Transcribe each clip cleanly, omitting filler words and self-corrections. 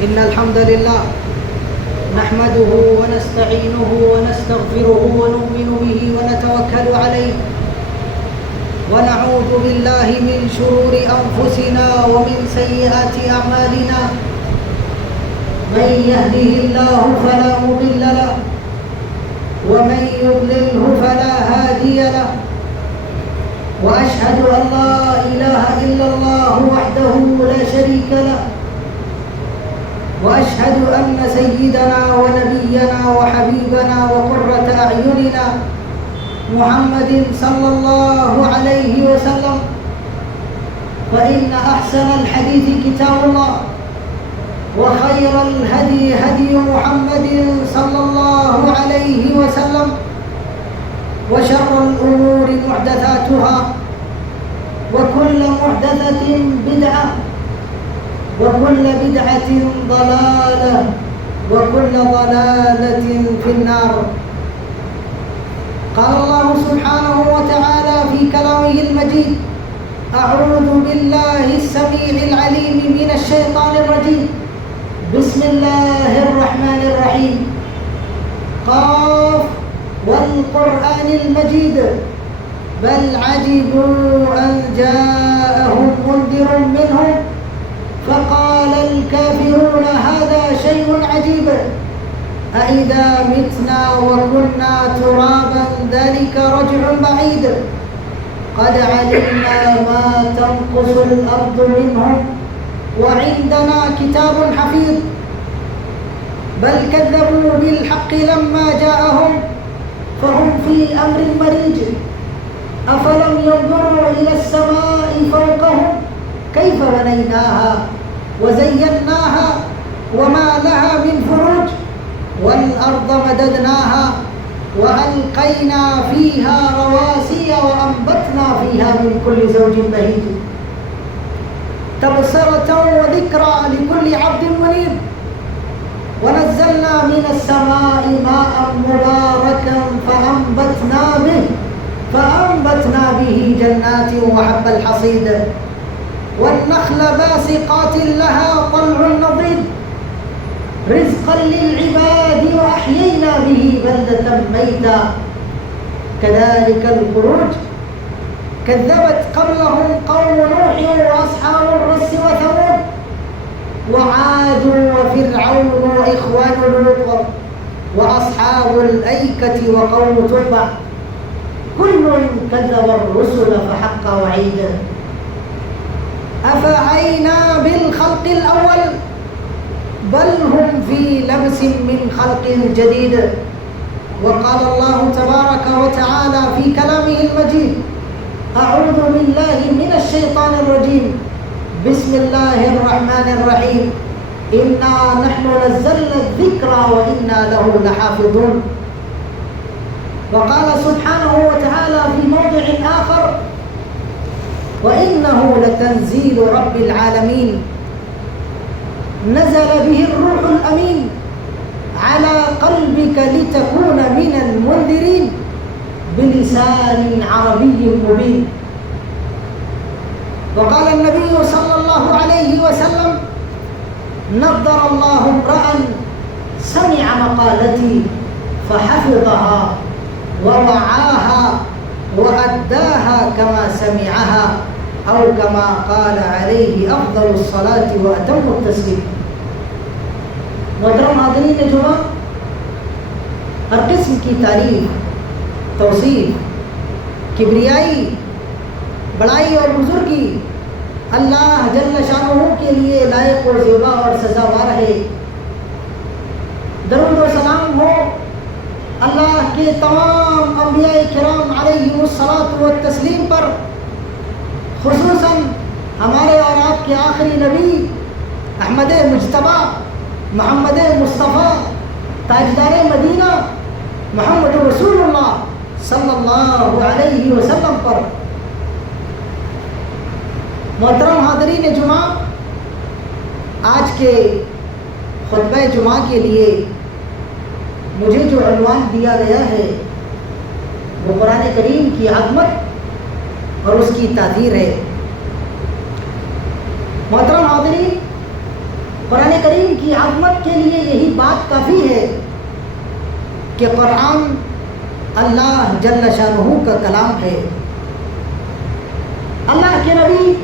إن الحمد لله نحمده ونستعينه ونستغفره ونؤمن به ونتوكل عليه ونعوذ بالله من شرور أنفسنا ومن سيئات أعمالنا من يهده الله فلا مضل له ومن يضلله فلا هادي له وأشهد أن لا إله إلا الله وحده لا شريك له وأشهد أن سيدنا ونبينا وحبيبنا وقرة أعيننا محمد صلى الله عليه وسلم فإن أحسن الحديث كتاب الله وخير الهدي هدي محمد صلى الله عليه وسلم وشر الأمور محدثاتها وكل محدثة بدعة وكل بدعة ضلالة وكل ضلالة في النار. قال الله سبحانه وتعالى في كلامه المجيد: أعوذ بالله السميع العليم من الشيطان الرجيم. بسم الله الرحمن الرحيم. قاف والقرآن المجيد بل عجبوا أن جاءهم منذر منهم فقال الكافرون هذا شيء عجيب أإذا متنا وكنا ترابا ذلك رجع بعيد قد علمنا ما تنقص الأرض منهم وعندنا كتاب حفيظ بل كذبوا بالحق لما جاءهم فهم في أمر مريج أفلم ينظروا إلى السماء فوقهم كيف بنيناها وزيناها وما لها من فروج والأرض مددناها وألقينا فيها رواسي وأنبتنا فيها من كل زوج بهيج تبصرة وذكرى لكل عبد منيب ونزلنا من السماء ماء مباركا فأنبتنا به جنات وحب الحصيد والنخل باسقات لها طلع نضيد رزقا للعباد وأحيينا به بلدة ميتا كذلك الخروج كذبت قبلهم قوم نوح وأصحاب الرس وثمود وعاد وفرعون وإخوان لوط وأصحاب الأيكة وقوم تبع كل كذب الرسل فحق وعيد أفعينا بالخلق الأول بل هم في لبس من خلق جديد. وقال الله تبارك وتعالى في كلامه المجيد: أعوذ بالله من الشيطان الرجيم بسم الله الرحمن الرحيم إنا نحن نزلنا الذكر وإنا له لحافظون. وقال سبحانه وتعالى في موضع آخر: وإنه لتنزيل رب العالمين نزل به الروح الأمين على قلبك لتكون من المنذرين بلسان عربي مبين. وقال النبي صلى الله عليه وسلم: نضر الله امرأ سمع مقالتي فحفظها ووعاها وأداها كما سمعها أو كما قال عليه أفضل الصلاة وأتم التسليم. محترم حاضرین جمعہ، ہر قسم کی تعریف، توصیف، کبریائی، بڑائی اور بزرگی اللہ جل شانہ کے لیے لائق و زیبا اور سزاوار ہے۔ درود و سلام ہو اللہ کے تمام انبیاء کرام علیہم الصلاۃ والتسلیم پر، خصوصاً ہمارے اور آپ کے آخری نبی احمد مجتبیٰ محمد مصطفیٰ تاجدار مدینہ محمد رسول اللہ صلی اللہ علیہ وسلم پر۔ محترم حاضرین جمعہ، آج کے خطبہ جمعہ کے لیے مجھے جو عنوان دیا گیا ہے وہ قرآن کریم کی عظمت اور اس کی تعظیر ہے۔ محترم حاضرین، قرآن کریم کی عظمت کے لیے یہی بات کافی ہے کہ قرآن اللہ جل شانہ کا کلام ہے۔ اللہ کے نبی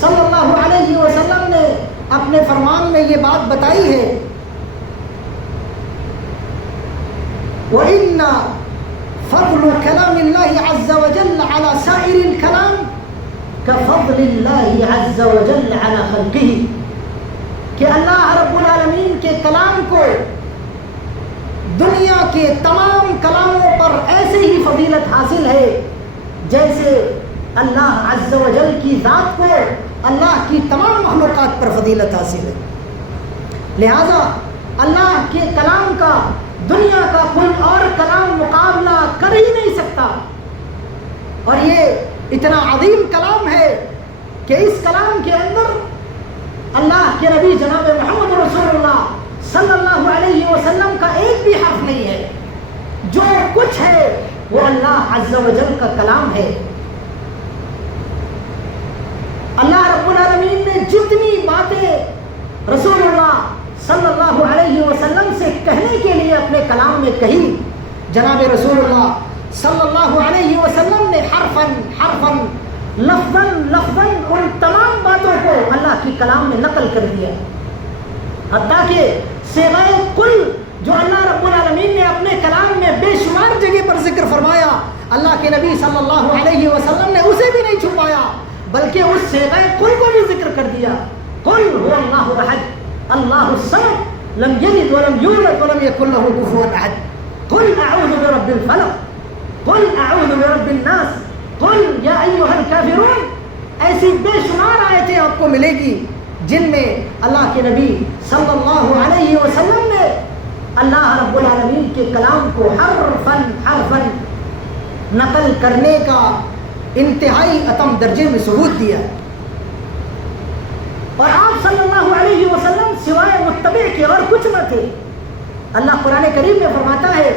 صلی اللہ علیہ وسلم نے اپنے فرمان میں یہ بات بتائی ہے، وَإِنَّ فَضْلُ كَلَامِ اللَّهِ عَزَّ وَجَلَّ عَلَى سَائِرِ الْكَلَامِ كَفَضْلِ اللَّهِ عَزَّ وَجَلَّ عَلَى خَلْقِهِ، کہ اللہ رب العالمین کے کلام کو دنیا کے تمام کلاموں پر ایسے ہی فضیلت حاصل ہے جیسے اللہ عز و جل کی ذات کو اللہ کی تمام مخلوقات پر فضیلت حاصل ہے۔ لہذا اللہ کے کلام کا دنیا کا کوئی اور کلام مقابلہ کر ہی نہیں سکتا، اور یہ اتنا عظیم کلام ہے کہ اس کلام کے اندر اللہ کے نبی جناب محمد رسول اللہ صلی اللہ علیہ وسلم کا ایک بھی حرف نہیں ہے، جو کچھ ہے وہ اللہ عز و جل کا کلام ہے۔ اللہ رب العالمین نے جتنی باتیں رسول اللہ صلی اللہ علیہ وسلم سے کہنے کے لیے اپنے کلام میں کہی، جناب رسول اللہ صلی اللہ علیہ وسلم نے حرفاً حرفاً لفظاً لفظاً ان تمام باتوں کو اللہ کی کلام میں نقل کر دیا، حتیٰ کہ صیغہ کل جو اللہ رب العالمین نے اپنے کلام میں بے شمار جگہ پر ذکر فرمایا، اللہ کے نبی صلی اللہ علیہ وسلم نے اسے بھی نہیں چھپایا بلکہ اس صیغہ کل کو بھی ذکر کر دیا۔ قل هو اللہ احد اللہ الصمد لم یلد ولم یولد ولم یکن له کفوا احد، قل اعوذ برب الفلق، قل اعوذ برب الناس، قل یا ایھا الکافرون۔ ایسی بے شمار آیتیں آپ کو ملے گی جن میں اللہ کے نبی صلی اللہ علیہ وسلم نے اللہ رب العالمین کے کلام کو حرفاً حرفاً نقل کرنے کا انتہائی عظیم درجے میں ثبوت دیا، اور آپ صلی اللہ علیہ وسلم سوائے متبع کے اور کچھ نہ تھے۔ اللہ قرآن کریم میں فرماتا ہے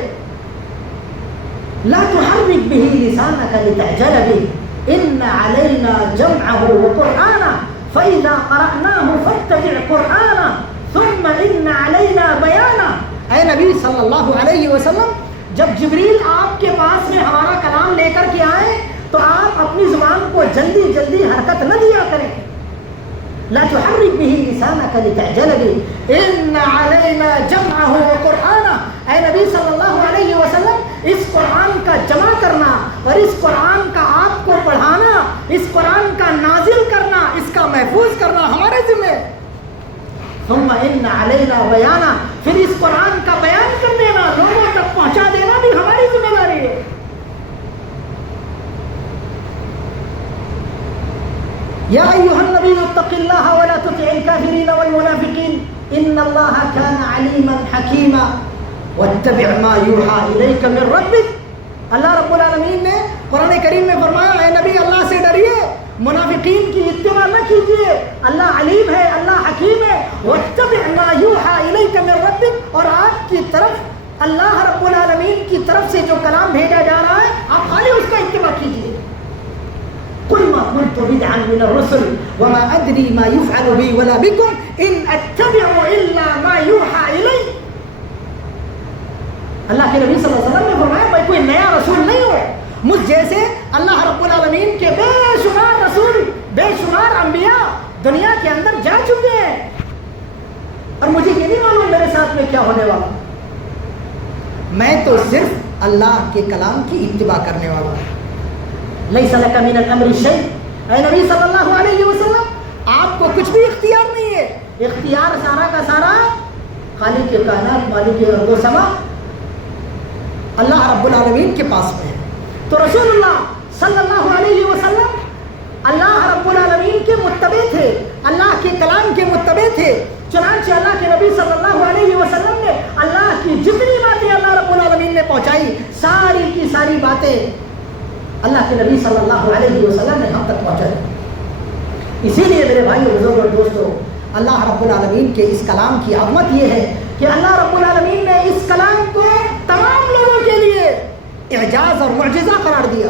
لا تحرک به لسانك لتعجل به ان علینا جمعه وقرآنا فإذا قرأناه فاتبع قرآنا ثم ان علینا بیانا۔ اے نبی صلی اللہ علیہ وسلم، جب جبریل آپ کے پاس میں ہمارا کلام لے کر کے آئے تو آپ اپنی زبان کو جلدی جلدی حرکت نہ دیا کریں۔ لا تحرک به لسانك لتعجل به ان علینا جمعه وقرآنا۔ اے نبی صلی اللہ علیہ وسلم، اس قرآن کا جمع کرنا اور اس قرآن کا آپ کو پڑھانا، اس قرآن کا نازل کرنا، اس کا محفوظ کرنا ہمارے ذمہ۔ ثم ان علینا بیانا، پھر اس قرآن کا بیان کر دینا، لوگوں تک پہنچا دینا بھی ہماری ذمہ داری ہے۔ یا ایھا النبی اتق اللہ ولا تطع الکافرین والمنافقین ان اللہ کان علیما حکیما واتبع ما یوحی الیک من ربک۔ اللہ رب العالمین نے قرآن کریم میں فرمایا اے نبی اللہ سے ڈریے، منافقین کی اتباع نہ کیجیے، اللہ علیم ہے، اللہ حکیم ہے۔ واتبع ما یوحی الیک من ربک، اور آپ کی طرف اللہ رب العالمین کی طرف سے جو کلام بھیجا جا رہا ہے آپ خالی اس کا اتباع کیجیے۔ قل ما كنت بدعا من الرسل وما ادري ما يفعل بي ولا بكم ان اتبع الا ما يوحى الي۔ اللہ کے نبی صلی اللہ علیہ وسلم نے فرمایا میں کوئی نیا رسول نہیں ہوں، مجھ جیسے اللہ رب العالمین کے بے شمار رسول، بے شمار انبیاء دنیا کے اندر جا چکے ہیں، اور مجھے یہ نہیں معلوم میرے ساتھ میں کیا ہونے والا، میں تو صرف اللہ کے کلام کی اتباع کرنے والا ہوں۔ لیس لک من الامر شیء، اے نبی صلی اللہ علیہ وسلم آپ کو کچھ بھی اختیار نہیں ہے، اختیار سارا کا سارا خالق کائنات مالک ارض و سما اللہ رب العالمین کے پاس میں ہے۔ تو رسول اللہ صلی اللہ علیہ وسلم اللہ رب العالمین کے متبع تھے، اللہ کے کلام کے متبع تھے، چنانچہ اللہ کے نبی صلی اللہ علیہ وسلم نے اللہ کی جتنی باتیں اللہ رب العالمین نے پہنچائی، ساری کی ساری باتیں اللہ کے نبی صلی اللہ علیہ وسلم نے ہم تک پہنچا دی۔ اسی لیے میرے بھائیو بزرگوں اور دوستو، اللہ رب العالمین کے اس کلام کی عظمت یہ ہے کہ اللہ رب العالمین نے اس کلام کو تمام لوگوں کے لیے اعجاز اور معجزہ قرار دیا۔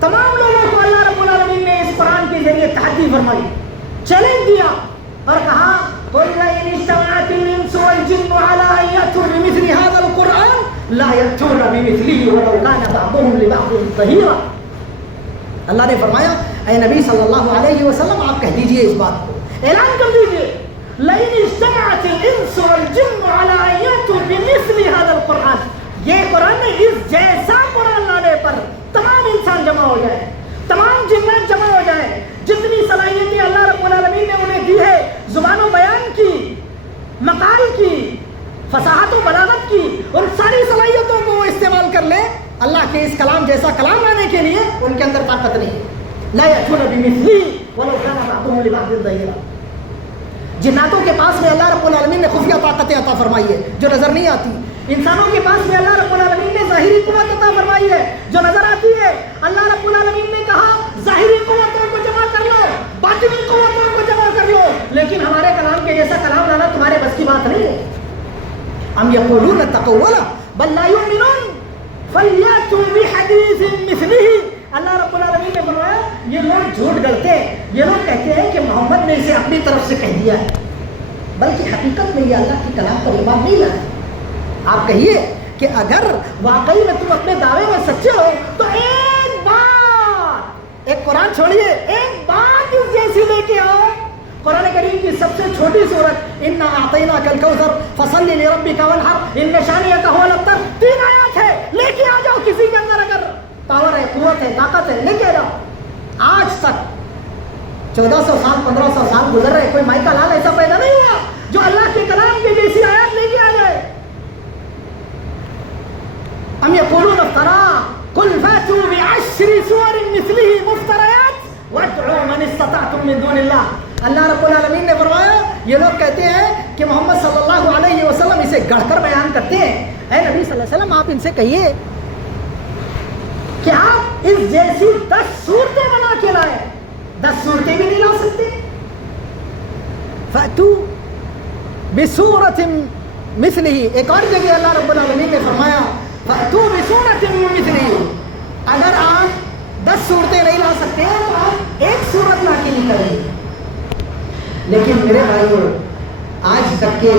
تمام لوگوں کو اللہ رب العالمین نے اس قرآن کے ذریعے تحدی فرمائی، چیلنج دیا اور کہا قل ان اجتمعت لا یأتون بمثلہ ولو کان بعضهم لبعض ظہیرا. اللہ نے فرمایا اے نبی صلی اللہ علیہ وسلم آپ کہہ دیجئے اس بات کو، اعلان کر دیجئے لئن اجتمعت الانس والجن على ان یأتوا بمثل هذا القرآن، یہ قرآن میں اس جیسا قرآن لانے پر تمام انسان جمع ہو جائے، تمام جنات جمع ہو جائیں، جتنی صلاحیتیں اللہ رب العالمین نے انہیں دی ہے، زبان و بیان کی، مقال کی، فصاحت و بلاغت کی، ان ساری صلاحیتوں کو وہ استعمال کر لے اللہ کے اس کلام جیسا کلام لانے کے لیے ان کے اندر طاقت نہیں ہے. لا یأتون بمثلہ ولو کان بعضهم لبعض ظہیرا. جناتوں کے پاس میں اللہ رب العالمین نے خفیہ طاقتیں عطا فرمائی ہے جو نظر نہیں آتی. انسانوں کے پاس میں اللہ رب العالمین نے ظاہری قوت عطا فرمائی ہے جو نظر آتی ہے. اللہ رب العالمین نے کہا ظاہری قوتوں کو جمع کر لو، باطنی قوتوں کو جمع کر لو، لیکن ہمارے کلام کے جیسا کلام لانا تمہارے بس کی بات نہیں ہے. ام یقولون تقولا بل لا یؤمنون فلیأتوا بحدیث مثلہ. اللہ رب العالمین نے فرمایا یہ لوگ جھوٹ گڑتے ہیں، یہ لوگ کہتے ہیں کہ محمد نے اسے اپنی طرف سے کہہ دیا ہے، بلکہ حقیقت میں یہ اللہ کے کلام پر ایمان نہیں لایا. آپ کہیے کہ اگر واقعی میں تم اپنے دعوے میں سچے ہو تو ایک بات، ایک قرآن چھوڑیے، ایک بات اس جیسی لے کے آؤ. قرآن کریم کی سب سے چھوٹی سورت انا اعطیناک الکوثر فصل لربک وانحر ان شانئک هو الابتر، 3 آیات ہے، لے کے آ جاؤ. کسی کے اندر اگر پاور ہے، قوت ہے، طاقت ہے، لے کے آ جاؤ. آج تک 1400 سال 1500 سال گزر رہے، کوئی مائیکا لال ایسا پیدا نہیں ہوا جو اللہ کے کلام کے جیسی آیات لے کے آ جائے. ام یقولون افترا قل فاتوا بعشر سور مثلہ مفتریات وادعوا من استطعتم من دون اللہ. اللہ رب العالمین نے فرمایا یہ لوگ کہتے ہیں کہ محمد صلی اللہ علیہ وسلم اسے گڑھ کر بیان کرتے ہیں. اے نبی صلی اللہ علیہ وسلم آپ ان سے کہیے کہ آپ اس جیسی 10 صورتیں بنا کے لائے. 10 صورتیں بھی نہیں لا سکتے. فَأْتُوا بِسُورَةٍ مِثْلِهِ. ایک اور جگہ اللہ رب العالمین نے فرمایا فَأْتُوا بِسُورَةٍ مِثْلِهِ. اگر آپ 10 صورتیں نہیں لا سکتے تو آپ ایک صورت لا کے نکلیے. لیکن میرے بھائیو آج تک کے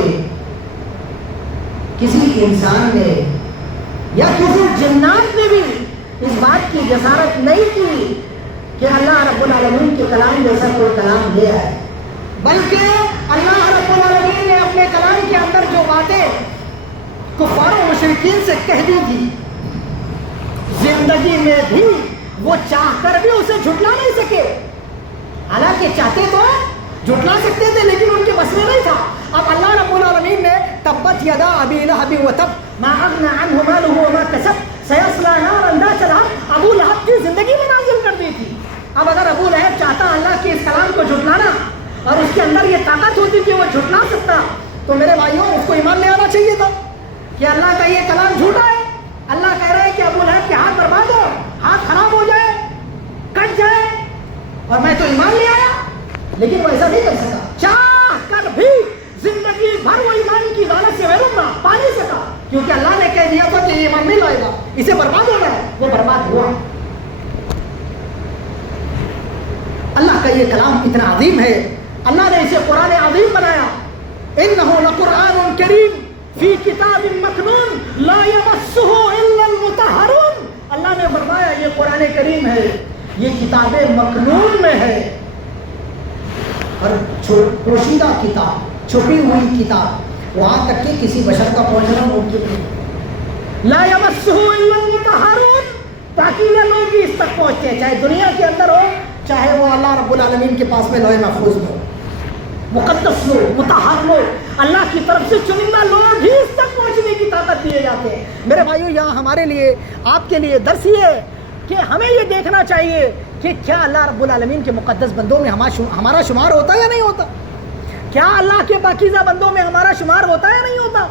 کسی انسان نے یا کسی جنات نے بھی اس بات کی جسارت نہیں کی کہ اللہ رب العالمین کے کلام جیسا کوئی کلام لے آئے، بلکہ اللہ رب العالمین نے اپنے کلام کے اندر جو باتیں کفار و مشرکین سے کہہ دی تھی، زندگی میں بھی وہ چاہ کر بھی اسے جھٹلا نہیں سکے. حالانکہ چاہتے تو جھٹلا سکتے تھے لیکن ان کے بس میں نہیں تھا. اب اللہ رب العالمین نے تبت یدا ابی لہب وتب ما اغنى عنه ماله وما كسب سيصلى نارا ذات لہب. ابو لہب کی زندگی میں نازل کر دی تھی. اب اگر ابو لہب چاہتا اللہ کے اس کلام کو جھٹلانا اور اس کے اندر یہ طاقت ہوتی کہ وہ جھٹلا سکتا تو میرے بھائیوں اس کو ایمان لے آنا چاہیے تھا کہ اللہ کا یہ کلام جھوٹا ہے. اللہ کہہ رہے ہیں کہ ابو لہب کے ہاتھ برباد ہو، ہاتھ خراب ہو جائے، کٹ جائے، اور میں تو ایمان لے آیا. لیکن وہ ایسا نہیں کر سکا. چاہ کر بھی زندگی بھر وہ ایمان کی دولت سے محروم نہ پا نہیں سکا کیونکہ اللہ نے کہہ دیا تھا کہ یہ ایمان نہیں لائے گا، اسے برباد ہو گیا. وہ برباد ہوا. اللہ کا یہ کلام اتنا عظیم ہے، اللہ نے اسے قرآن عظیم بنایا. انہ لقرآن کریم فی کتاب مکنون لا یمسہ الا المطہرون. اللہ نے فرمایا یہ قرآن کریم ہے، یہ کتاب مکنون میں ہے، اور پوشیدہ کتاب، چھپی ہوئی کتاب، وہاں تک کہ کسی بشر کا پہنچنا ممکن نہیں. لا یمسہ الا المطہرون، تاکہ یہ لوگ بھی اس تک پہنچتے ہیں، چاہے دنیا کے اندر ہو چاہے وہ اللہ رب العالمین کے پاس میں لوح محفوظ ہو. مقدس لوگ، مطہر لوگ، اللہ کی طرف سے چنندہ لوگ ہی اس تک پہنچنے کی طاقت دیے جاتے ہیں. میرے بھائیو یہاں ہمارے لیے، آپ کے لیے درس یہ ہے کہ ہمیں یہ دیکھنا چاہیے کہ کیا اللہ رب العالمین کے مقدس بندوں میں ہمارا شمار ہوتا ہے یا نہیں ہوتا؟ کیا اللہ کے پاکیزہ بندوں میں ہمارا شمار ہوتا ہے یا نہیں ہوتا؟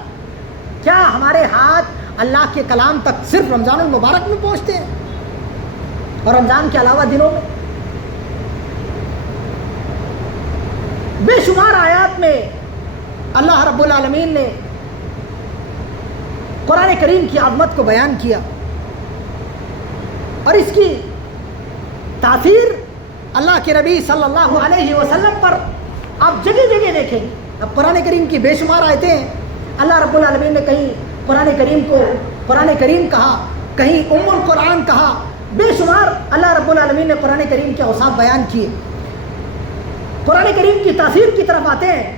کیا ہمارے ہاتھ اللہ کے کلام تک صرف رمضان المبارک میں پہنچتے ہیں اور رمضان کے علاوہ دنوں میں؟ بے شمار آیات میں اللہ رب العالمین نے قرآن کریم کی عظمت کو بیان کیا اور اس کی تاثیر اللہ کے نبی صلی اللہ علیہ وسلم پر آپ جگہ جگہ دیکھیں. اب قرآن کریم کی بے شمار آیتیں اللہ رب العالمین نے کہیں قرآن کریم کو قرآن کریم کہا، کہیں ام القرآن کہا، بے شمار اللہ رب العالمین نے قرآن کریم کے اوصاف بیان کیے۔ قرآن کریم کی تاثیر کی طرف آتے ہیں۔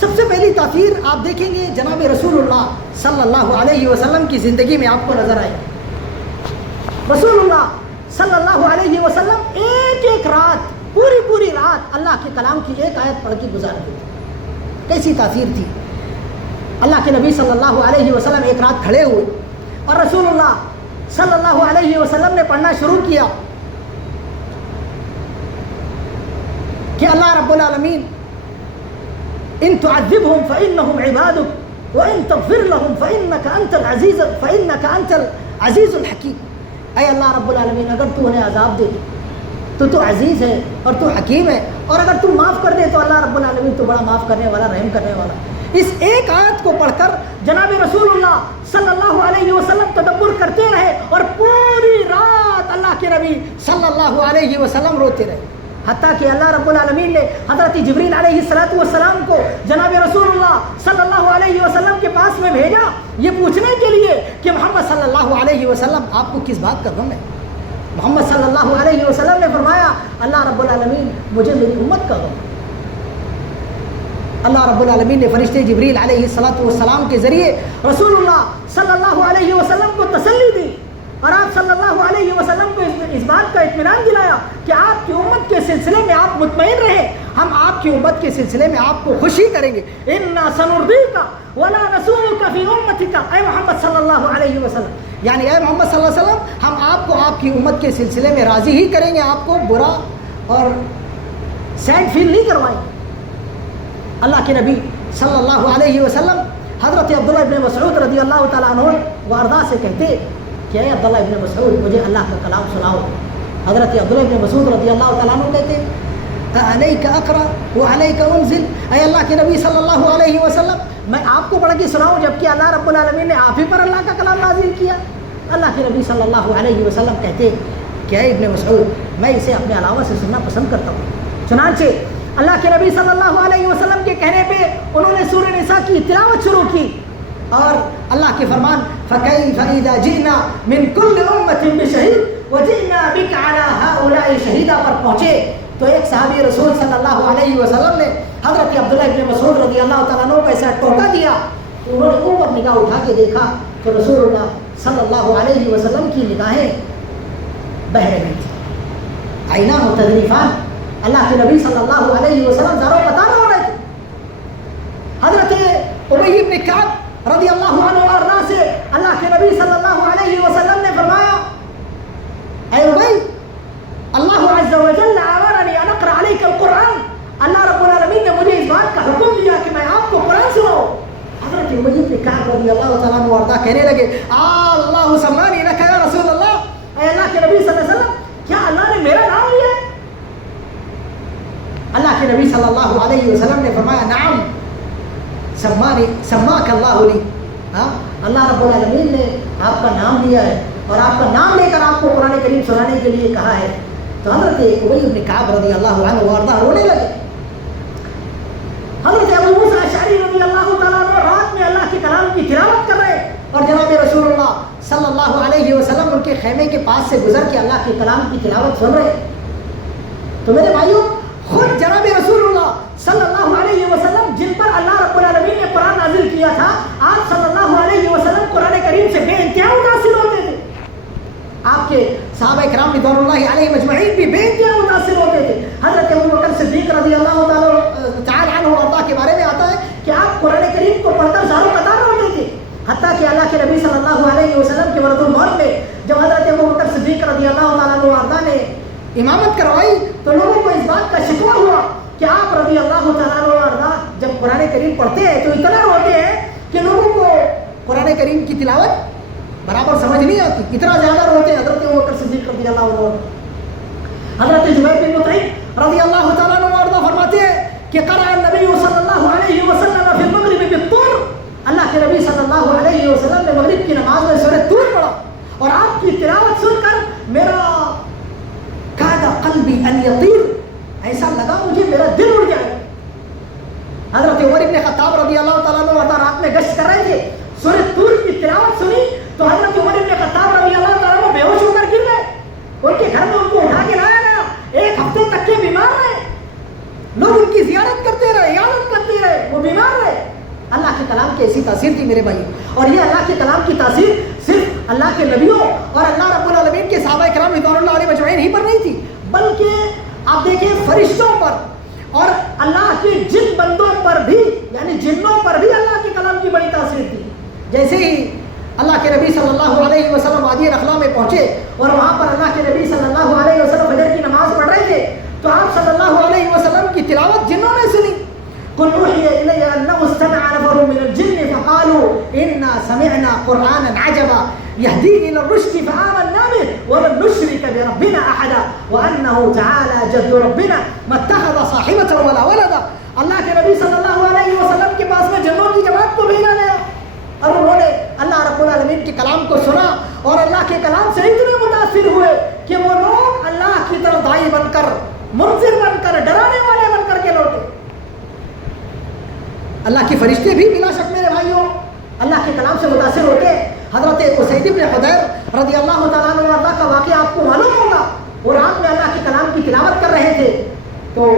سب سے پہلی تاثیر آپ دیکھیں گے جناب رسول اللہ صلی اللہ علیہ وسلم کی زندگی میں آپ کو نظر آئے۔ رسول اللہ صلی اللہ علیہ وسلم ایک ایک رات، پوری رات اللہ کے کلام کی ایک آیت پڑھ کے گزارتے تھے۔ کیسی تاثیر تھی۔ اللہ کے نبی صلی اللہ علیہ وسلم ایک رات کھڑے ہوئے اور رسول اللہ صلی اللہ علیہ وسلم نے پڑھنا شروع کیا کہ اللہ رب العالمین ان تعذبهم فإنهم عبادك وإن تغفر لهم فإنك أنت العزيز الحكيم۔ اے اللہ رب العالمین، اگر تو انہیں عذاب دے تو عزیز ہے اور تو حکیم ہے، اور اگر تو معاف کر دے تو اللہ رب العالمین تو بڑا معاف کرنے والا، رحم کرنے والا۔ اس ایک آیت کو پڑھ کر جناب رسول اللہ صلی اللہ علیہ وسلم تدبر کرتے رہے اور پوری رات اللہ کے نبی صلی اللہ علیہ وسلم روتے رہے، حتیٰ کہ اللہ رب العالمین نے حضرت جبریل علیہ السلام کو جناب رسول اللہ صلی اللہ علیہ وسلم کے پاس میں بھیجا یہ پوچھنے کے لیے کہ محمد صلی اللہ علیہ وسلم آپ کو کس بات کا غم ہے۔ محمد صلی اللہ علیہ وسلم نے فرمایا اللہ رب العالمین مجھے میری امت کا غم ہے۔ اللہ رب العالمین نے فرشتے جبریل علیہ السلام کے ذریعے رسول اللہ صلی اللہ علیہ وسلم کو تسلی دی اور آپ صلی اللہ علیہ وسلم کو اس بات کا اطمینان دلایا کہ آپ کی امت کے سلسلے میں آپ مطمئن رہیں، ہم آپ کی امت کے سلسلے میں آپ کو خوشی کریں گے۔ انا سنرضیک ولا نسوءک فی امتک، اے محمد صلی اللہ علیہ وسلم، یعنی اے محمد صلی اللہ علیہ وسلم، ہم آپ کو آپ کی امت کے سلسلے میں راضی ہی کریں گے، آپ کو برا اور سیڈ فیل نہیں کروائیں گے۔ اللہ کے نبی صلی اللہ علیہ وسلم حضرت عبداللہ ابن مسعود رضی اللہ تعالیٰ عنہ وارضا سے کہتے کہ اے عبداللہ ابن مسعود مجھے اللہ کا کلام سناؤ۔ حضرت عبداللہ ابن مسعود رضی اللہ تعالیٰ عنہ کہتے علیک اقرأ وعلیک انزل، اے اللہ کے نبی صلی اللہ علیہ وسلم میں آپ کو پڑھ کے سناؤں جبکہ اللہ رب العالمین نے آپ ہی پر اللہ کا کلام نازل کیا۔ اللہ کے نبی صلی اللہ علیہ وسلم کہتے کہ اے ابن مسعود میں اسے اپنے علاوہ سے سننا پسند کرتا ہوں۔ چنانچہ اللہ کے نبی صلی اللہ علیہ وسلم کے کہنے پہ انہوں نے سورہ نساء کی تلاوت شروع کی اور اللہ کے فرمان فَكَيْفَ إِذَا جِئْنَا مِنْ كُلِّ أُمَّةٍ بِشَهِيدٍ وَجِئْنَا بِكَ عَلَى هَؤُلَاءِ شَهِيدًا پر پہنچے تو ایک صحابی رسول صلی اللہ علیہ وسلم نے حضرت عبداللہ ابن مسعود رضی اللہ تعالیٰ عنہ کو ایسا ٹوکا دیا تو انہوں نے اوپر نگاہ اٹھا کے دیکھا تو رسول اللہ صلی اللہ علیہ وسلم کی نگاہیں بہہ رہی تھیں، عیناہ تذریفان، اللہ کے نبی صلی اللہ علیہ وسلم زاروں قطار ہو رہے تھے۔ حضرت ابی بن کعب رضی اللہ عنہ وارضاہ سے اللہ کے نبی صلی اللہ علیہ وسلم نے فرمایا اے ابی اللہ عز و جل امرنی ان اقرأ علیک القرآن، اللہ رب العالمین نے مجھے اس بات کا حکم دیا کہ میں آپ کو قرآن سناؤں۔ حضرت ابی بن کعب رضی اللہ تعالیٰ عنہ وارضاہ کہنے لگے اللہ سمانی لک یا رسول اللہ، اے اللہ کے نبی صلی اللہ علیہ وسلم کیا اللہ نے میرا نام لیا؟ اللہ کے نبی صلی اللہ علیہ وسلم نے فرمایا نعم سماک اللہ لی، اللہ رب العالمین نے آپ کا نام لیا ہے اور آپ کا نام لے کر آپ کو قرآن کریم سنانے کے لیے کہا ہے۔ تو حضرت ابی بن کعب رضی اللہ عنہ وارضاہ رونے لگے۔ حضرت ابو موسیٰ اشعری رضی اللہ تعالیٰ عنہ رات میں اللہ کے کلام کی تلاوت کر رہے اور جناب رسول اللہ صلی اللہ علیہ وسلم ان کے خیمے کے پاس سے گزر کے اللہ کے کلام کی تلاوت سن رہے۔ تو میرے بھائیوں خود جناب رسول اللہ صلی اللہ علیہ وسلم جن پر اللہ رب العالمین نے قرآن نازل کیا تھا، آپ صلی اللہ علیہ وسلم قرآن کریم سے بے انتہا متاثر ہوتے تھے، آپ کے صحابہ کرام رضوان اللہ علیہ مجمعین بھی بے انتہا متاثر ہوتے تھے۔ حضرت ابو بکر صدیق رضی اللہ تعالیٰ عنہ وارضاہ کے بارے میں آتا ہے کہ آپ قرآن کریم کو پڑھ کر زاروں قطار ہوتے تھے، حتیٰ کہ اللہ کے نبی صلی اللہ علیہ وسلم کے مرض الموت میں جب حضرت ابو بکر صدیق رضی اللہ تعالیٰ عنہ وارضاہ نے امامت کروائی تو لوگوں کو اس بات کا شکوہ ہوا کہ آپ رضی اللہ تعالیٰ عنہ جب قرآن کریم پڑھتے ہیں تو اتنا روتے ہیں کہ لوگوں کو قرآن کریم کی تلاوت برابر سمجھ نہیں آتی، اتنا زیادہ روتے ہیں۔ حضرت ابوبکر صدیق رضی اللہ عنہ، حضرت جبیر بن مطعم رضی اللہ تعالیٰ عنہ فرماتے ہیں کہ قرأ النبی صلی اللہ علیہ وسلم فی المغرب بالطور، اللہ کے نبی صلی اللہ علیہ وسلم نے مغرب کی نماز میں سورۃ طور پڑھا اور آپ کی تلاوت سن کر میرا قلبی ان یطیر، ایسا لگا مجھے میرا دل اڑ جائے۔ حضرت عمر بن خطاب رضی اللہ تعالیٰ عنہ رات میں گشت کر رہے تھے، سورۃ طور کی تلاوت بات سنی تو حضرت عمر بن خطاب رضی اللہ تعالیٰ عنہ بے ہوش ہو کر گر گئے. ان کے گھر میں ان کو اٹھا کے لایا گیا, 1 ہفتے تک کے بیمار رہے, لوگ ان کی زیارت کرتے رہے, عیادت کرتے رہے, وہ بیمار رہے. اللہ کے کلام کی ایسی تاثیر تھی میرے بھائی. اور یہ اللہ کے کلام کی تاثیر صرف اللہ کے نبیوں اور اللہ رب العالمین کے صحابہ کرام رضوان اللہ علیہ مجمعین ہی پر نہیں تھی, بلکہ آپ دیکھیں فرشتوں پر اور اللہ کے جن بندوں پر بھی, یعنی جنوں پر بھی اللہ کے کلام کی بڑی تاثیر تھی. جیسے ہی اللہ کے نبی صلی اللہ علیہ وسلم وادی رخلا میں پہنچے اور وہاں پر اللہ کے نبی صلی اللہ علیہ وسلم فجر کی نماز پڑھ رہے تھے, تو آپ صلی اللہ علیہ وسلم کی تلاوت جنوں نے سنی. قل اوحي الي انه استمع نفر من الجن فقالوا انا سمعنا قرانا عجبا يهدي الى الرشد فآمنا به ولن نشرك بربنا احدا وانه تعالى جد ربنا ما اتخذ صاحبة ولا ولدا. اللہ کے نبی صلی اللہ علیہ وسلم کے پاس میں جنوں کی جماعت کو بھیجا گیا اور انہوں نے اللہ رب العالمین کے کلام کو سنا اور اللہ کے کلام سے اتنے متاثر ہوئے کہ وہ لوگ اللہ کی طرف داعی بن کر, منذر بن کر, ڈرانے والے بن کر کے لوٹے. اللہ کے فرشتے بھی بلا شک میرے بھائیوں اللہ کے کلام سے متاثر ہوتے. حضرت اسید بن حضیر رضی اللہ تعالیٰ عنہ وارضاہ کا واقعہ آپ کو معلوم ہوگا. وہ رات میں اللہ کے کلام کی تلاوت کر رہے تھے تو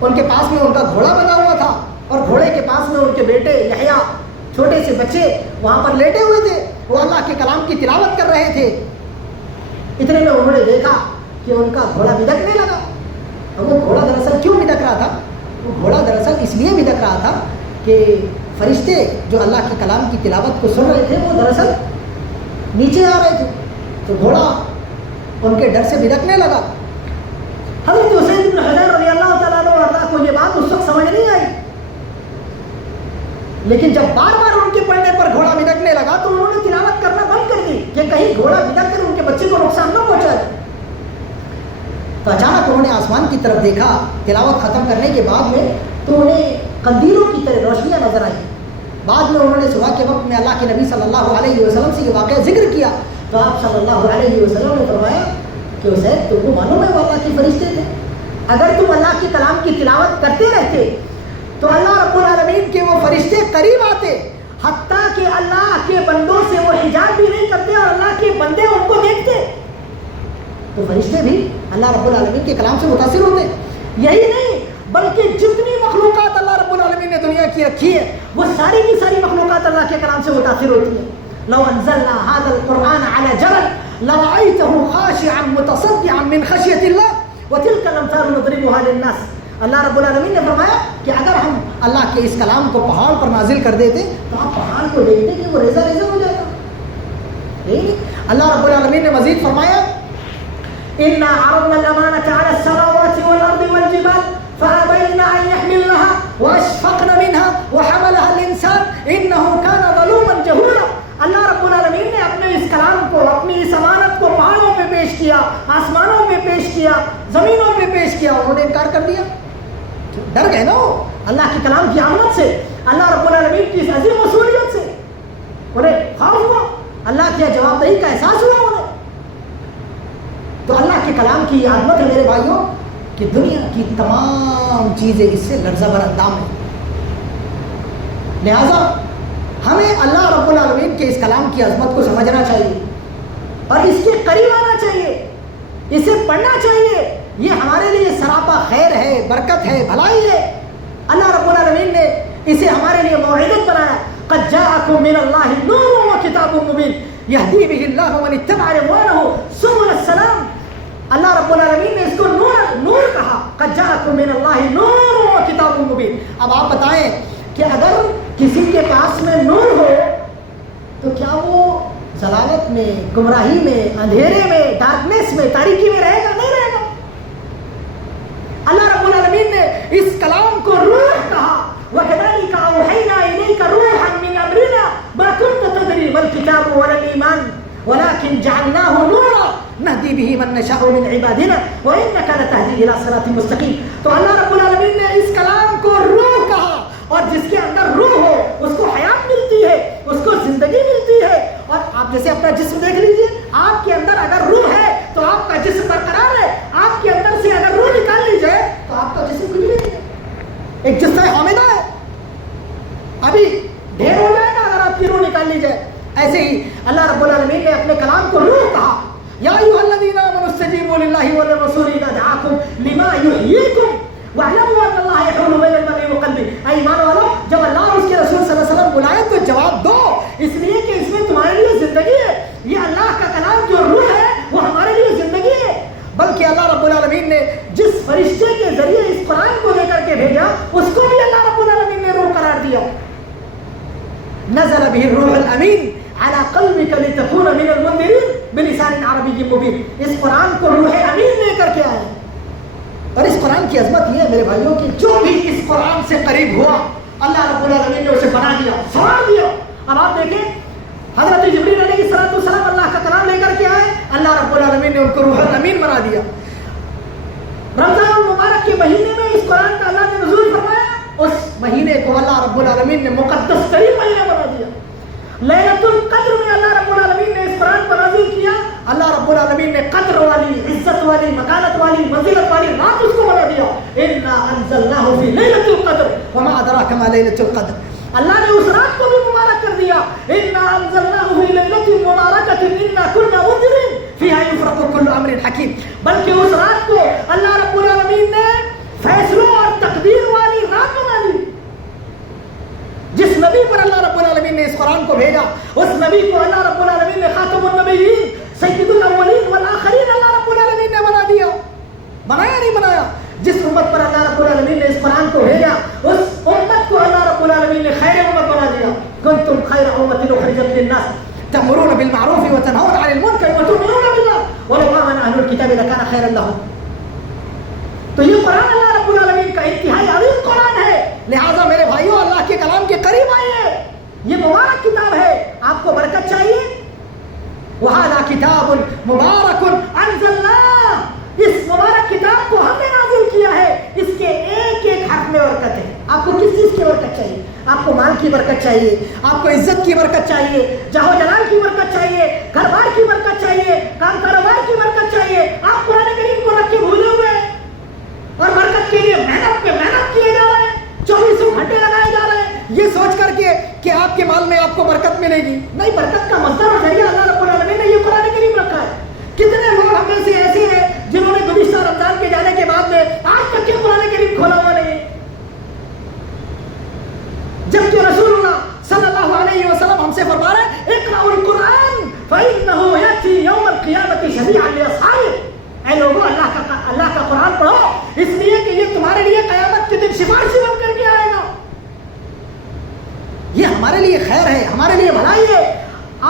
ان کے پاس میں ان کا گھوڑا بنا ہوا تھا اور گھوڑے کے پاس میں ان کے بیٹے یحییٰ, چھوٹے سے بچے وہاں پر لیٹے ہوئے تھے. وہ اللہ کے کلام کی تلاوت کر رہے تھے. اتنے میں انہوں نے دیکھا کہ ان کا گھوڑا بدکنے لگا. اور وہ گھوڑا دراصل کیوں بدک رہا تھا؟ وہ گھوڑا دراصل اس لیے بدک رہا تھا کہ فرشتے جو اللہ کے کلام کی تلاوت کو سن رہے تھے وہ دراصل نیچے آ رہے تھے, تو گھوڑا ان کے ڈر سے بدکنے لگا. حضرت اسید بن حضیر رضی اللہ تعالیٰ عنہ کو یہ بات اس وقت سمجھ نہیں آئی, لیکن جب بار بار ان کے پڑھنے پر گھوڑا بدکنے لگا تو انہوں نے تلاوت کرنا بند کر دی کہ کہیں گھوڑا بدک کر ان کے بچے کو نقصان نہ پہنچا جائے. تو اچانک انہوں نے آسمان کی طرف دیکھا تلاوت ختم کرنے کے بعد میں, تو انہیں قندیلوں کی طرح روشنیاں نظر آئیں. بعد میں انہوں نے صبح کے وقت میں اللہ کے نبی صلی اللہ علیہ وسلم سے یہ واقعہ ذکر کیا تو آپ صلی اللہ علیہ وسلم نے فرمایا کہ اسید تم کو معلوم ہے وہ اللہ کے فرشتے تھے, اگر تم اللہ کے کلام کی تلاوت کرتے رہتے تو اللہ رب العالمین کے وہ فرشتے قریب آتے, حتیٰ کہ اللہ کے بندوں سے وہ حجاب بھی نہیں کرتے اور اللہ کے بندے ان کو دیکھتے. تو فرشتے بھی اللہ رب العالمین کے کلام سے متاثر ہوتے. یہی نہیں بلکہ جتنی مخلوقات اللہ رب العالمین نے دنیا کی رکھی ہے وہ ساری کی ساری مخلوقات اللہ کے کلام سے متاثر ہوتی ہیں. لو انزلنا هذا القرآن على جبل لرأيته خاشعا متصدعا من خشية الله وتلك الأمثال نضربها للناس. اللہ رب العالمین نے فرمایا کہ اگر ہم اللہ کے اس کلام کو پہاڑ پر نازل کر دیتے تو آپ پہاڑ کو دیکھتے کہ وہ ریزہ ریزہ ہو جاتا. اللہ رب العالمین نے مزید فرمایا إنا عرضنا الأمانة على السماوات والأرض والجبال فأبين أن يحملنها وأشفقن منها وحملها الإنسان إنه كان ظلوما جهولا. اللہ رب العالمین نے اپنے اس کلام کو, اپنی اس امانت کو پہاڑوں پہ پیش کیا, آسمانوں پہ پیش کیا, زمینوں پہ پیش کیا, انہوں نے انکار کر دیا. ڈر گئے نا اللہ کے کلام کی عظمت سے, اللہ رب العالمین کی اس عظیم اصولیت سے, انہیں خوف ہوا, اللہ کی جواب دہی کا احساس ہوا انہیں. تو اللہ کے کلام کی عظمت ہے میرے بھائیوں کہ دنیا کی تمام چیزیں اس سے لرزہ بر اندام ہیں. لہذا ہمیں اللہ رب العالمین کے اس کلام کی عظمت کو سمجھنا چاہیے اور اس کے قریب آنا چاہیے, اسے پڑھنا چاہیے. یہ ہمارے لیے سراپا خیر ہے, برکت ہے, بھلائی ہے. اللہ رب العالمین نے اسے ہمارے لیے موعظت بنایا. قد جاءکم من اللہ نور و کتاب مبین یہدی بہ اللہ من اتبع رضوانہ سبل السلام. اللہ رب العالمین نے اس کو نور کہا. قد جاءکم من اللہ نور و کتاب مبین. اب آپ بتائیں کہ اگر کسی کے پاس میں نور ہو تو کیا وہ ضلالت میں, گمراہی میں, اندھیرے میں, ڈارکنیس میں, تاریکی میں رہے گا؟ نہیں رہے گا. اللہ رب العالمین نے اس کلام کو روح کہا. وَكَذَلِكَ أَوْحَيْنَا إِلَيْكَ رُوحًا مِّنْ أَمْرِنَا مَا كُنْتَ تَدْرِي مَا الْكِتَابُ وَلَا الْإِيمَانُ وَلَكِنْ جَعَلْنَاهُ نُورًا نَهْدِي بِهِ مَن نَّشَاءُ مِنْ عِبَادِنَا وَإِنَّكَ لَتَهْدِي إِلَىٰ صِرَاطٍ مُّسْتَقِيمٍ. تو اللہ رب العالمین نے اس کلام کو روح کہا, اور جس کے اندر روح ہو اس کو حیات ملتی ہے, اس کو زندگی ملتی ہے. اور آپ جیسے اپنا جسم دیکھ لیجئے, آپ کے اندر اگر روح ہے تو آپ کا جسم برقرار ہے. آپ کے اندر سے اگر روح نکال لی جائے تو آپ کا جسم کچھ نہیں ہے, ایک جسم حامدہ ہے, ابھی ڈھیر ہو جائے گا اگر آپ کی روح نکال لی جائے. ایسے ہی اللہ رب العالمین نے اپنے کلام کو روح کہا، یا ایھا الذین آمنوا استجیبوا للہ وللرسول اذا دعاکم لما یحییکم واعلموا ان اللہ یحول بین المرء وقلبہ۔ اے ایمان والو، جب اللہ اور اس کے رسول صلی اللہ علیہ وسلم بلائے تو جواب دو، اس لیے کہ اس میں تمہارے لیے زندگی ہے۔ یہ اللہ کا کلام جو روح ہے وہ ہمارے لیے زندگی ہے۔ بلکہ اللہ رب العالمین نے جس فرشتے کے ذریعے اس قرآن کو لے کر کے بھیجا اس کو بھی اللہ رب العالمین نے روح قرار دیا۔ نزل به الروح الامین على قلبك لتكون من المنذرین بلسان عربی مبین۔ اس قرآن کو روح امین لے کر کے آئے، اور اس قرآن کی عظمت یہ ہے میرے بھائیوں کہ جو بھی اس قرآن سے قریب ہوا اللہ رب العالمین نے اسے بنا دیا، سنوار دیا۔ اب آپ دیکھیں حضرت جبریل علیہ السلام اللہ کا کلام لے کر کے آئے، اللہ رب العالمین نے ان کو روح الامین بنا دیا۔ رمضان المبارک کے مہینے میں اس قرآن کا اللہ نے نزول فرمایا، اس مہینے کو اللہ رب العالمین نے مقدس ترین مہینہ بنا دیا۔ لیلۃ القدر میں اللہ رب العالمین نے اس قرآن کو نازل کیا، اللہ رب العالمین نے قدر والی، عزت والی، مکانت والی، منزلت والی رات اس کو بنا دیا۔ انا انزلناہ فی لیلۃ القدر وما ادراک ما لیلۃ القدر۔ اللہ نے اس رات کو بھی مبارک کر دیا، انا انزلناہ فی لیلۃ مبارکۃ انا کنا منذرین فیہا یفرق کل امر حکیم۔ بلکہ اس رات کو اللہ رب العالمین نے فیصلوں اور تقدیر والی رات بنا دی۔ جس نبی پر اللہ رب العالمین نے اس قرآن کو بھیجا اس نبی کو اللہ رب العالمین نے خاتم النبیین، سید الاولین والآخرین اللہ رب العالمین نے بنا دیا۔ بنایا نہیں بنایا؟ جس امت پر اللہ رب العالمین نے اس قرآن کو بھیجا اس امت کو اللہ رب العالمین نے خیر امت بنا دیا۔ کنتم خیر امۃ اخرجت للناس تأمرون بالمعروف وتنهون عن المنکر وتؤمنون باللہ ولو آمن اہل الکتاب لکان خیرا لهم۔ تو یہ قرآن اللہ رب العالمین کا انتہائی عظیم قرآن ہے، لہٰذا میرے بھائیوں اللہ کے کلام کے قریب آئیے، یہ مبارک کتاب ہے۔ آپ کو برکت چاہیے؟ وَهَذَا كِتَابٌ مُبَارَكٌ أَنزَلْنَاهُ، اس مبارک کتاب کو ہم نے نازل کیا ہے، اس کے ایک ایک حرف میں برکت ہے۔ آپ کو کس چیز کی برکت چاہیے؟ آپ کو مال کی برکت چاہیے، آپ کو عزت کی برکت چاہیے، جاہ و جلال کی برکت چاہیے، گھر بار کی برکت چاہیے، کام کاروبار کی برکت چاہیے۔ آپ قرآن کریم کو رکھ کے بھولے ہوئے ہیں اور برکت کے لیے محنت پہ محنت کیے جا رہے ہیں، 24 گھنٹے لگائے جا رہے ہیں یہ سوچ کر کے کہ آپ کے مال میں آپ کو برکت ملے گی۔ نہیں، برکت کا مصدر ہو جائے گا اللہ رب العالمین نے یہ قرآن کریم رکھا ہے۔ کتنے لوگ ہمیں سے ایسے ہیں جنہوں نے گزشتہ رمضان کے جانے کے بعد میں آج تک کے قرآن کریم کھولا ہوا نہیں، جبکہ رسول اللہ صلی اللہ علیہ وسلم ہم سے فرما رہے ہیں اقرأوا القرآن فإنه يأتي يوم القيامة شفيعا لأصحابه۔ اے لوگوں اللہ کا قرآن پڑھو، اس لیے کہ یہ تمہارے لیے قیامت کے دن سفارشی بن کر کے آئے گا۔ یہ ہمارے لیے خیر ہے، ہمارے لیے بھلائی ہے۔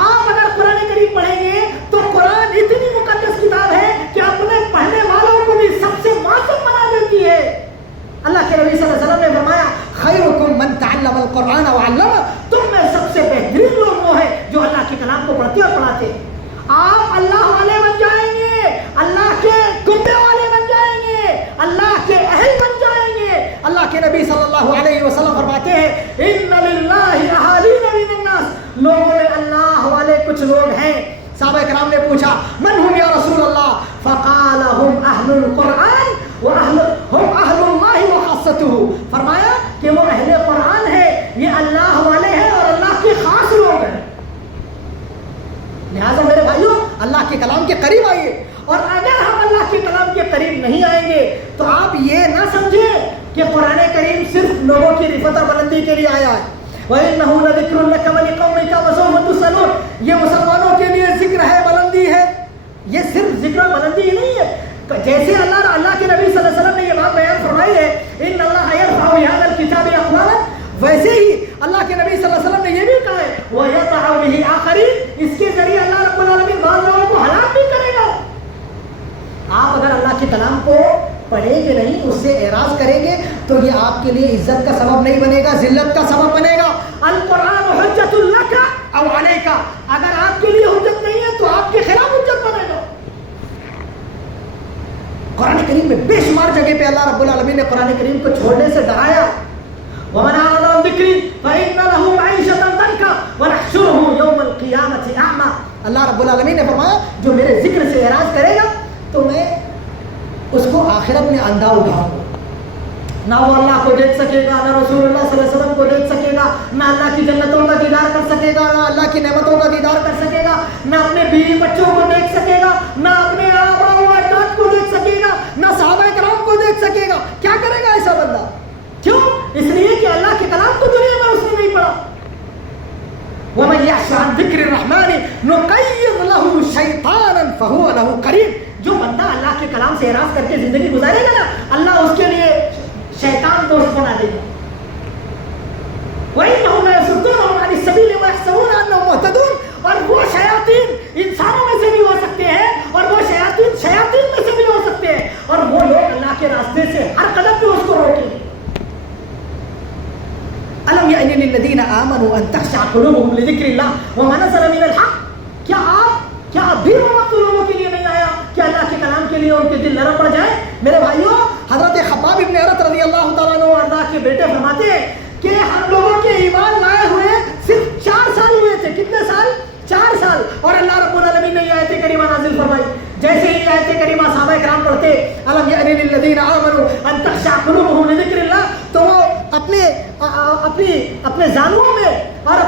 آپ اگر قرآن کریم پڑھیں گے تو قرآن اتنی مقدس کتاب ہے کہ اپنے پڑھنے والوں کو بھی سب سے معصوم بنا دیتی ہے۔ اللہ کے نبی صلی اللہ علیہ وسلم نے فرمایا خیرکم من تعلم القرآن وعلمہ، تم میں سب سے بہترین لوگ وہ ہیں جو اللہ کے کلام کو پڑھتے اور پڑھاتے۔ آپ اللہ والے بن جائیں گے، اللہ کے کنبے والے بن جائیں گے، اللہ کے اہل بن جائیں گے۔ اللہ کے نبی صلی اللہ علیہ وسلم فرماتے ہیں ان للہ احالین من الناس، لوگوں میں اللہ والے کچھ لوگ ہیں۔ صحابہ کرام نے پوچھا من ہم یا رسول اللہ؟ فقال هم اہل القرآن وهم اہل اللہ وخاصتہ، فرمایا کہ وہ اہل قرآن ہے، یہ اللہ والے ہیں اور اللہ کے خاص لوگ ہیں۔ لہٰذا میرے بھائیوں اللہ کے کلام کے قریب آئیے، اور اگر ہم اللہ کے کلام کے قریب نہیں آئیں گے تو آپ یہ نہ سمجھیں کہ قرآن کریم صرف لوگوں کی رفعت اور بلندی کے لیے آیا ہے۔ وَإِنَّهُ لَذِكْرٌ لَكَ وَلِقَوْمِكَ وَسَوْفَ تُسْأَلُونَ، یہ مسلمانوں کے لیے ذکر ہے، بلندی ہے۔ یہ صرف ذکر اور بلندی ہی نہیں ہے، جیسے اللہ کے نبی صلی اللہ علیہ وسلم نے یہ بات بیان فرمائی ہے ان اللہ یرفع بهذا الكتاب اقواما، ویسے ہی اللہ کے نبی صلی اللہ علیہ وسلم نے یہ بھی کہا ہے وَيَضَعُ بِهِ آخَرِينَ، اس کے ذریعے اللہ رب العالمین بعض لوگوں کو ہلاک بھی کرے گا۔ آپ اگر اللہ کے کلام کو پڑھیں گے نہیں، اس سے اعراض کریں گے تو یہ آپ کے لیے عزت کا سبب نہیں بنے گا، ذلت کا سبب بنے گا۔ القرآن حجت لک او علیک، اگر آپ کے لیے حجت نہیں ہے تو آپ کے خلاف حجت بنے گا۔ قرآن کریم میں بے شمار جگہ پہ اللہ رب العالمین نے قرآن کریم کو چھوڑنے سے ڈرایا۔ وَمَنْ أَعْرَضَ عَنْ ذِكْرِي فَإِنَّ لَهُ مَعِيشَةً ضَنكًا وَنَحْشُرُهُ يَوْمَ الْقِيَامَةِ أَعْمَىٰ، اللہ رب العالمین نے فرمایا جو میرے ذکر سے اعراض کرے گا تو میں اس کو آخرت میں اندھا اٹھاؤں گا، نہ وہ اللہ کو دیکھ سکے گا، نہ رسول اللہ صلی اللہ علیہ وسلم کو دیکھ سکے گا، نہ اللہ کی جنتوں کا دیدار کر سکے گا، نہ اللہ کی نعمتوں کا دیدار نہ اپنے بیوی بچوں کو دیکھ سکے گا، نہ اپنے آبا و اجداد کو دیکھ سکے گا، نہ صحابہ کرام کو دیکھ سکے گا. کیا کرے گا ایسا بندہ؟ کیوں؟ اس لیے کہ اللہ کے کلام کو دنیا میں اس نے نہیں پڑھا. وَمَن يَعْشُ عَن ذِكْرِ الرَّحْمَنِ نُقَيِّضْ لَهُ شَيْطَانًا فَهُوَ لَهُ قَرِينٌ. جو بندہ اللہ کے کلام سے اعراض کر کے زندگی گزارے گا نا، اللہ اس کے لیے شیطان دوست بنا دے گا. وَإِنَّهُمْ لَيَصُدُّونَهُمْ عَنِ السَّبِيلِ وَيَحْسَبُونَ أَنَّهُمْ مُهْتَدُونَ. اور وہ شیاطین انسانوں میں سے بھی ہو سکتے ہیں، اور وہ شیاطین میں سے بھی ہو سکتے ہیں، اور وہ لوگ اللہ کے راستے سے ہر قدم پہ اس کو روکیں گے. أَلَمْ يَأْنِ لِلَّذِينَ آمَنُوا أَن تَخْشَعَ قُلُوبُهُمْ لِذِكْرِ اللَّهِ وَمَا نَزَلَ مِنَ الْحَقِّ. کیا اب بھی وہ وقت لوگوں کے لیے نہیں آیا کہ اللہ کے کلام کے لیے ان کے دل نرم پڑ جائے؟ میرے بھائیوں، حضرت خباب ابن ارت رضی اللہ تعالیٰ عنہ ارضا کے بیٹے فرماتے ہیں کہ ہم لوگوں کے ایمان لائے ہوئے صرف 4 سال ہوئے تھے. کتنے سال؟ 4 سال. اور اللہ رب العالمین نے یہ آیت کریمہ نازل فرمائی. جیسے ہی آیت کریمہ صحابہ کرام پڑھتے الم یأن للذین آمنوا ان تخشع قلوبهم لذکر اللہ، تو وہ اپنے زانوؤں میں اور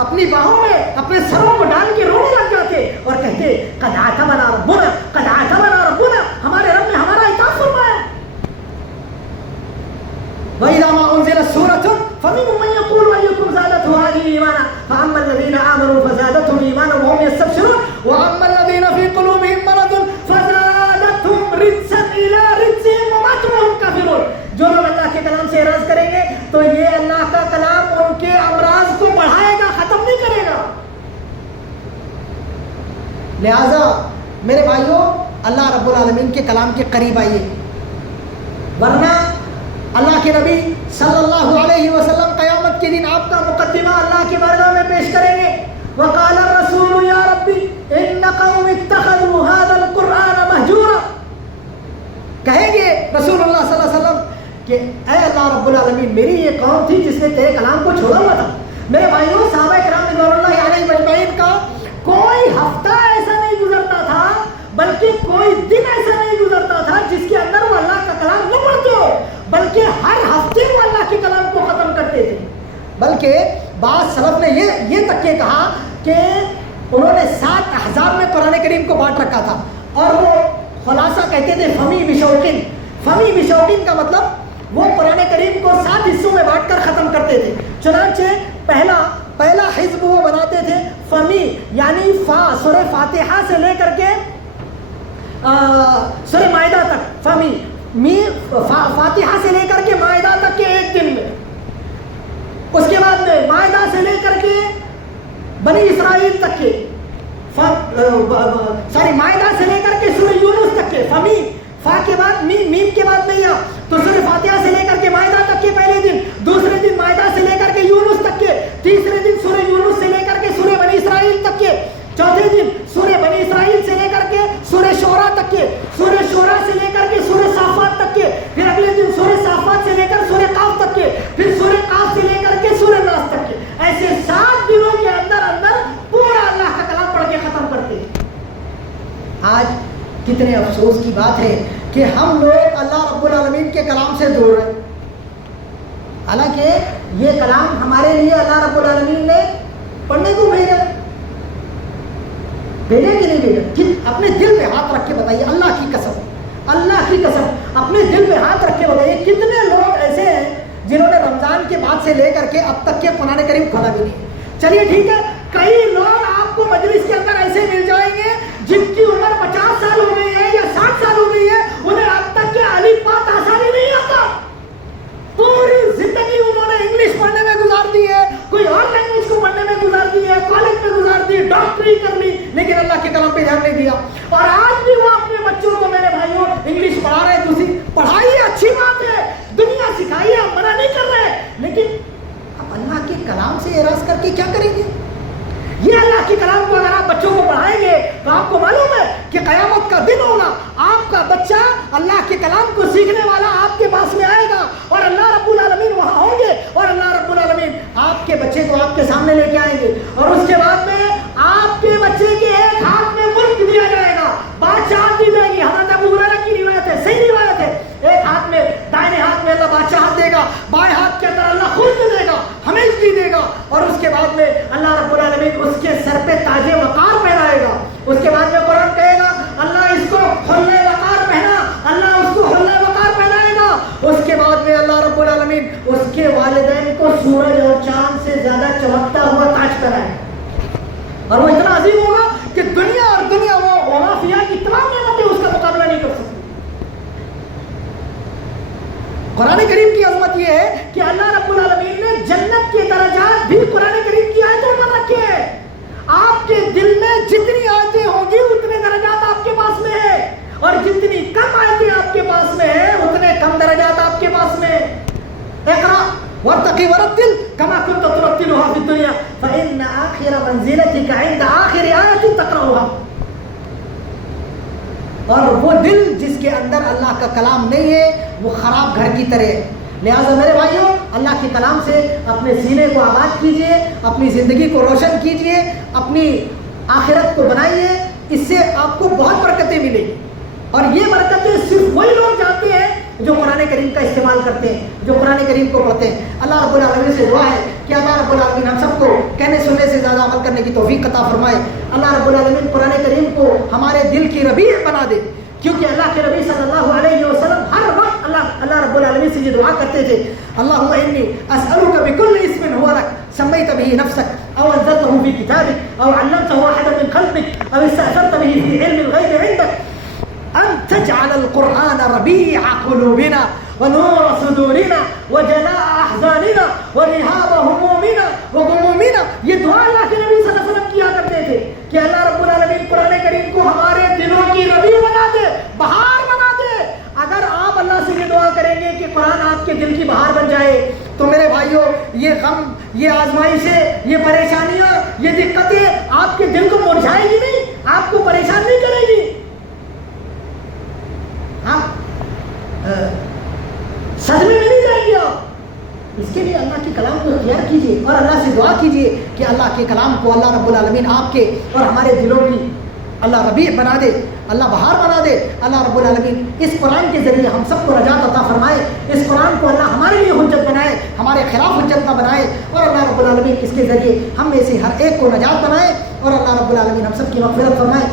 اپنی باہوں میں اپنے سروں کو ڈال کے رونے لگ جاتے اور کہتے قد عاتبنا ربنا قد عاتبنا ربنا، ہمارے رب نے ہمارا عتاب فرمایا. وَإِذَا مَا أُنزِلَتْ سُورَةٌ فَمِنْهُم مَّن يَقُولُ أَيُّكُمْ زَادَتْهُ هَٰذِهِ إِيمَانًا فَأَمَّا الَّذِينَ آمَنُوا فَزَادَتْهُمْ إِيمَانًا وَهُمْ يَسْتَبْشِرُونَ وَأَمَّا الَّذِينَ فِي قُلُوبِهِم مَّرَضٌ فَزَادَتْهُمْ رِجْسًا إِلَىٰ رِجْسِهِمْ وَمَاتُوا وَهُمْ كَافِرُونَ. جو لوگ اللہ کے کلام سے اعراض کریں گے تو یہ اللہ کا کلام ان کے امراض کو بڑھائے گا، ختم نہیں کرے گا. لہذا میرے بھائیوں، اللہ رب العالمین کے کلام کے قریب آئیے، ورنہ اللہ کے نبی صلی اللہ علیہ وسلم قیامت کے دن آپ کا مقدمہ اللہ کی بارگاہ میں پیش کریں گے. وقال الرسول یا ربی ان قوم اتخذوا هذا القرآن مہجورا. کہیں گے رسول اللہ صلی اللہ علیہ وسلم کہ اے اللہ رب العالمین، میری یہ قوم تھی جس نے تیرے کلام کو چھوڑا ہوا تھا. میرے بھائیوں، صحابہ کرام رضوان اللہ علیہم اجمعین کا کوئی ہفتہ ایسا نہیں گزرتا تھا، بلکہ کوئی دن ایسا نہیں گزرتا تھا جس کے اندر وہ اللہ کا کلام نہ پڑھتے ہو، بلکہ ہر ہفتے وہ اللہ کے کلام کو ختم کرتے تھے. بلکہ بعض سلف نے یہ تک کہ کہا کہ انہوں نے 7 احزاب میں قرآن کریم کو بانٹ رکھا تھا، اور وہ خلاصہ کہتے تھے فمی بشوقین. فمی بشوقین کا مطلب وہ قرآن کریم کو 7 حصوں میں بانٹ کر ختم کرتے تھے. چنانچہ پہلا حزب وہ بناتے تھے فمی، یعنی سورہ فاتحہ سے لے کر کے سورہ مائدہ تک. فمی فاتحہ سے لے کر کے مائدہ تک کے ایک دن میں، اس کے بعد میں مائدہ سے لے کر کے بنی اسرائیل تک کے، مائدہ سے لے کر کے سورہ یونس تک کے. فمی، فا کے بعد میم کے بعد نہیں آ، تو سورہ فاتحہ سے لے کر کے مائدہ تک کے پہلے دن، دوسرے دن مائدہ سے لے کر کے یونس تک کے، تیسرے دن سورہ یونس سے لے کر کے سورہ بنی اسرائیل تک کے، چوتھے دن سورہ بنی اسرائیل سے لے کر کے سورہ شورا تک کے، سورہ شورا سے لے کر کے سورہ صافات تک کے، پھر اگلے دن سورہ صافات سے لے کر سورہ قاف تک کے، پھر سورہ قاف سے لے کر کے سورہ ناس تک کے. ایسے 7 دنوں کے اندر پورا اللہ کا کلام پڑھ کے ختم کرتے ہیں. آج کتنے افسوس کی بات ہے کہ ہم لوگ اللہ رب العالمین کے کلام سے دور ہیں، حالانکہ یہ کلام ہمارے لیے اللہ رب العالمین نے پڑھنے کو بھیجا کہ نہیں بھیجا. اپنے دل پہ ہاتھ رکھ کے بتائیے، اللہ کی قسم اپنے دل پہ ہاتھ رکھ کے بتائیے کتنے لوگ ایسے ہیں جنہوں نے رمضان کے بعد سے لے کر کے اب تک کے قرآن کریم کھولا بھی نہیں. چلیے ٹھیک ہے، کئی لوگ آپ کو مجلس کے اندر ایسے مل جائیں گے جن کی عمر 50 سال ہو گئی ہے یا 60 سال ہو گئی ہے، انہیں اب تک کے الف با تا آسانی نہیں آتا. پوری زندگی انہوں نے انگلش پڑھنے میں گزار دی ہے، کوئی اور لینگویج کو پڑھنے میں گزار دی ہے، کالج میں گزار دی، ڈاکٹری کر لی، لیکن اللہ کے کلام پہ دھیان نہیں دیا. اور آج بھی وہ اپنے بچوں کو، میرے بھائیوں، انگلش پڑھا رہے. دوسری پڑھائی اچھی بات ہے، دنیا سکھائیے، ہم منع نہیں کر رہے، لیکن اب اللہ کے کلام سے اعراض کر کے کیا کریں گے؟ یہ اللہ کے کلام کو اگر آپ بچوں کو پڑھائیں گے تو آپ کو معلوم ہے کہ قیامت کا دن ہوگا، آپ کا بچہ اللہ کے کلام کو سیکھنے والا آپ کے پاس میں آئے گا، اور اللہ رب العالمین وہاں ہوں گے، اور اللہ رب العالمین آپ کے بچے کو آپ کے سامنے لے کے آئیں گے، اور اس کے بعد میں آپ کے بچے کے ایک ہاتھ میں ملک دیا جائے گا، بادشاہت دی جائے گی. حضرت ابو ہریرہ کی روایت ہے، صحیح روایت ہے، ایک ہاتھ میں، دائیں ہاتھ میں اللہ بادشاہت دے گا، بائیں ہاتھ کے اندر اللہ خلد دے گا، ہمیشگی دے گا، اور اس کے بعد میں میں اللہ رب العالمین اس کے سر پہ تاج وقار پہنائے گا. اس کے بعد میں قرآن کہے گا اللہ اس کو حلے وقار پہنا, اللہ اس کو حلے وقار پہنائے گا. اس کے بعد میں اللہ رب العالمین اس کے والدین کو سورج اور چاند سے زیادہ چمکتا ہوا تاج پہنائے گا, اور وہ اتنا عظیم ہوگا کہ دنیا اور دنیا وہ وافیہ کی تمام نعمتیں اس کا مقابلہ نہیں کر سکتی. قرآن کریم کی عظمت یہ ہے کہ اللہ رب العالمین نے جنت کے درجات بھی قرآن کریم کی آیتوں پر رکھے ہیں. آپ کے دل میں جتنی آیتیں ہوں گی اتنے درجات آپ کے پاس میں ہے, اور جتنی کم آیتیں آپ کے پاس میں ہے اتنے کم درجات آپ کے پاس میں ہے. اقرا وارتقی ورتل كما كنت ترتلها في الدنيا فإن آخر منزلتك عند آخر آية تقرأها. اور وہ دل جس کے اندر اللہ کا کلام نہیں ہے وہ خراب گھر کی طرح ہے. لہٰذا میرے بھائیوں, اللہ کے کلام سے اپنے سینے کو آباد کیجئے, اپنی زندگی کو روشن کیجئے, اپنی آخرت کو بنائیے. اس سے آپ کو بہت برکتیں ملیں گی, اور یہ برکتیں صرف وہی لوگ جانتے ہیں جو قرآن کریم کا استعمال کرتے ہیں, جو قرآن کریم کو پڑھتے ہیں. اللہ رب العالمین سے دعا ہے کہ اللہ رب العالمین ہم سب کو کہنے سننے سے زیادہ عمل کرنے کی توفیق عطا فرمائے. اللہ رب العالمین قرآن کریم کو ہمارے دل کی ربیع بنا دے, کیونکہ اللہ کے نبی صلی اللہ علیہ وسلم ہر وقت اللہ رب العالمین سے یہ دعا کرتے تھے, اللہم انی اسألک بکل اسم هو لک سمیت به نفسک او انزلته فی کتابک او علمته احدا من خلقک او استأثرت به فی علم الغیب عندک ان تجعل القرآن ربیع قلوبنا ونور صدورنا وجلاء احزاننا وذهاب همومنا وغمومنا. یہ دعا اللہ کے نبی صلی اللہ علیہ وسلم کیا کرتے تھے کہ اللہ رب العالمین قرآن کریم کو ہمارے دلوں کی ربیع بنا دے, بہار بنا دے. اگر آپ اللہ سے یہ دعا کریں گے کہ قرآن آپ کے دل کی بہار بن جائے, تو میرے بھائیوں یہ غم, یہ آزمائشیں, یہ پریشانیاں, یہ دقتیں آپ کے دل کو مرجھائے گی نہیں, آپ کو پریشان نہیں کرے گی. صدمے میں نہیں جائیں گے آپ. اس کے لیے اللہ کے کلام کو اختیار کیجیے اور اللہ سے دعا کیجیے کہ اللہ کے کلام کو اللہ رب العالمین آپ کے اور ہمارے دلوں کی اللہ ربیع بنا دے, اللہ بہار بنا دے. اللہ رب العالمین اس قرآن کے ذریعے ہم سب کو نجات عطا فرمائے. اس قرآن کو اللہ ہمارے لیے حجت بنائے, ہمارے خلاف حجت نہ بنائے, اور اللہ رب العالمین اس کے ذریعے ہم میں سے ہر ایک کو نجات بنائے, اور اللہ رب العالمین ہم سب کی مغفرت فرمائے.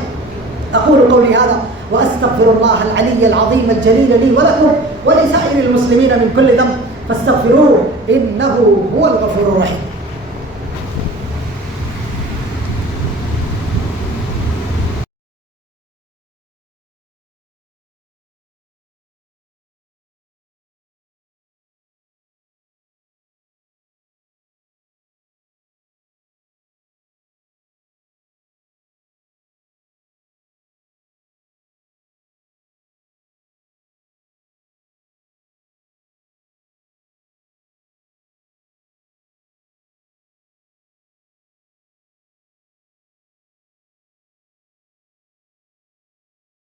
اقول قولي هذا واستغفر الله العلي العظيم الجليل لي ولكم ولسائر المسلمين من كل ذنب فاستغفروه انه هو الغفور الرحيم.